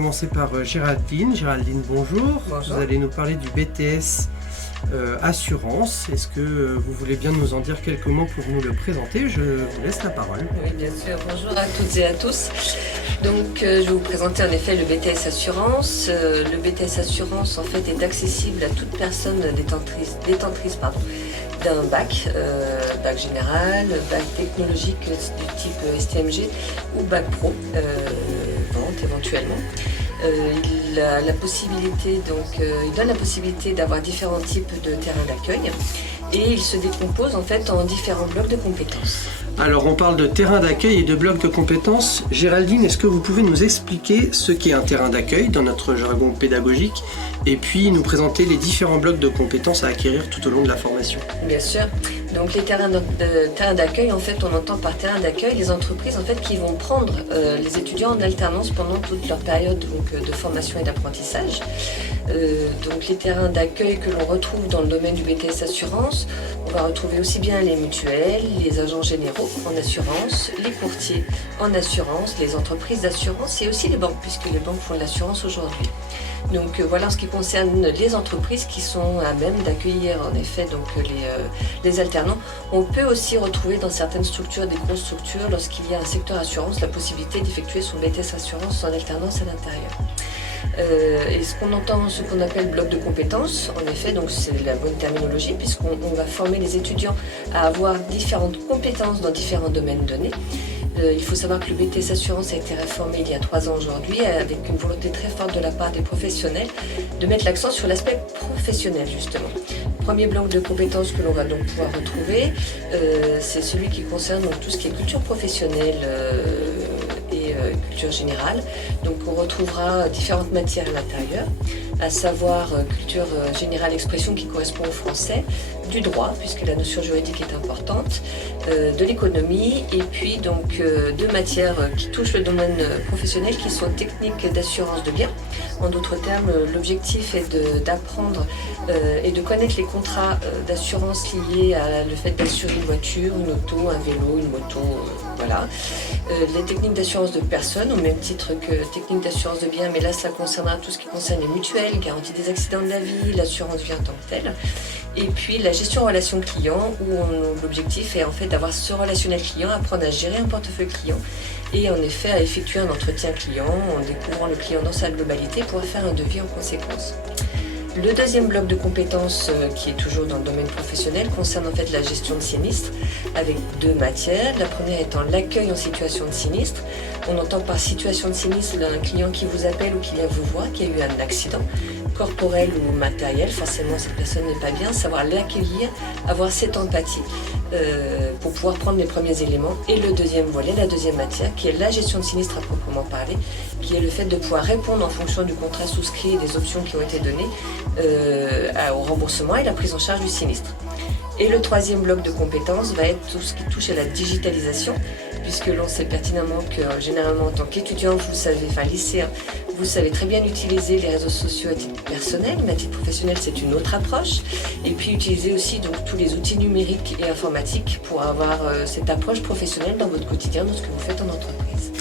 commencer par Géraldine. Géraldine, bonjour. Bonjour. Vous allez nous parler du BTS Assurance. Est-ce que vous voulez bien nous en dire quelques mots pour nous le présenter? Je vous laisse la parole. Oui, bien sûr. Bonjour à toutes et à tous. Donc, je vais vous présenter en effet le BTS Assurance. Le BTS Assurance, en fait, est accessible à toute personne détentrice d'un bac général, bac technologique du type STMG ou bac pro, vente éventuellement. Il donne la possibilité d'avoir différents types de terrains d'accueil et il se décompose en fait en différents blocs de compétences. Alors on parle de terrain d'accueil et de blocs de compétences. Géraldine, est-ce que vous pouvez nous expliquer ce qu'est un terrain d'accueil dans notre jargon pédagogique et puis nous présenter les différents blocs de compétences à acquérir tout au long de la formation? Bien sûr. Donc les terrains d'accueil, en fait, on entend par terrain d'accueil les entreprises en fait qui vont prendre les étudiants en alternance pendant toute leur période de formation et d'apprentissage. Donc les terrains d'accueil que l'on retrouve dans le domaine du BTS Assurance, on va retrouver aussi bien les mutuelles, les agents généraux en assurance, les courtiers en assurance, les entreprises d'assurance et aussi les banques, puisque les banques font de l'assurance aujourd'hui. Donc voilà en ce qui concerne les entreprises qui sont à même d'accueillir en effet donc, les alternants. On peut aussi retrouver dans certaines structures, des grosses structures, lorsqu'il y a un secteur assurance, la possibilité d'effectuer son BTS Assurance en alternance à l'intérieur. Et ce qu'on appelle bloc de compétences, en effet, donc c'est la bonne terminologie, puisqu'on va former les étudiants à avoir différentes compétences dans différents domaines donnés. Il faut savoir que le BTS Assurance a été réformé il y a 3 ans aujourd'hui, avec une volonté très forte de la part des professionnels de mettre l'accent sur l'aspect professionnel justement. Premier bloc de compétences que l'on va donc pouvoir retrouver, c'est celui qui concerne donc, tout ce qui est culture professionnelle et culture générale. Donc on retrouvera différentes matières à l'intérieur, à savoir culture générale expression qui correspond au français, du droit puisque la notion juridique est importante, de l'économie et puis donc deux matières qui touchent le domaine professionnel qui sont techniques d'assurance de biens. En d'autres termes, l'objectif est d'apprendre et de connaître les contrats d'assurance liés à le fait d'assurer une voiture, une auto, un vélo, une moto, voilà. Les techniques d'assurance de personnes au même titre que techniques d'assurance de biens, mais là ça concernera tout ce qui concerne les mutuelles, garantie des accidents de la vie, l'assurance vie en tant que telle. Et puis la gestion relation client où l'objectif est en fait d'avoir ce relationnel client, apprendre à gérer un portefeuille client et en effet à effectuer un entretien client en découvrant le client dans sa globalité pour faire un devis en conséquence. Le deuxième bloc de compétences qui est toujours dans le domaine professionnel concerne en fait la gestion de sinistre avec 2 matières. La première étant l'accueil en situation de sinistre. On entend par situation de sinistre un client qui vous appelle ou qui vient vous voir, qui a eu un accident corporel ou matériel, forcément cette personne n'est pas bien, savoir l'accueillir, avoir cette empathie pour pouvoir prendre les premiers éléments. Et le deuxième volet, la deuxième matière, qui est la gestion de sinistre à proprement parler, qui est le fait de pouvoir répondre en fonction du contrat souscrit et des options qui ont été données au remboursement et la prise en charge du sinistre. Et le troisième bloc de compétences va être tout ce qui touche à la digitalisation, puisque l'on sait pertinemment que généralement en tant qu'étudiant, lycéen, vous savez très bien utiliser les réseaux sociaux à titre personnel, mais à titre professionnel c'est une autre approche. Et puis utiliser aussi donc, tous les outils numériques et informatiques pour avoir cette approche professionnelle dans votre quotidien, dans ce que vous faites en entreprise.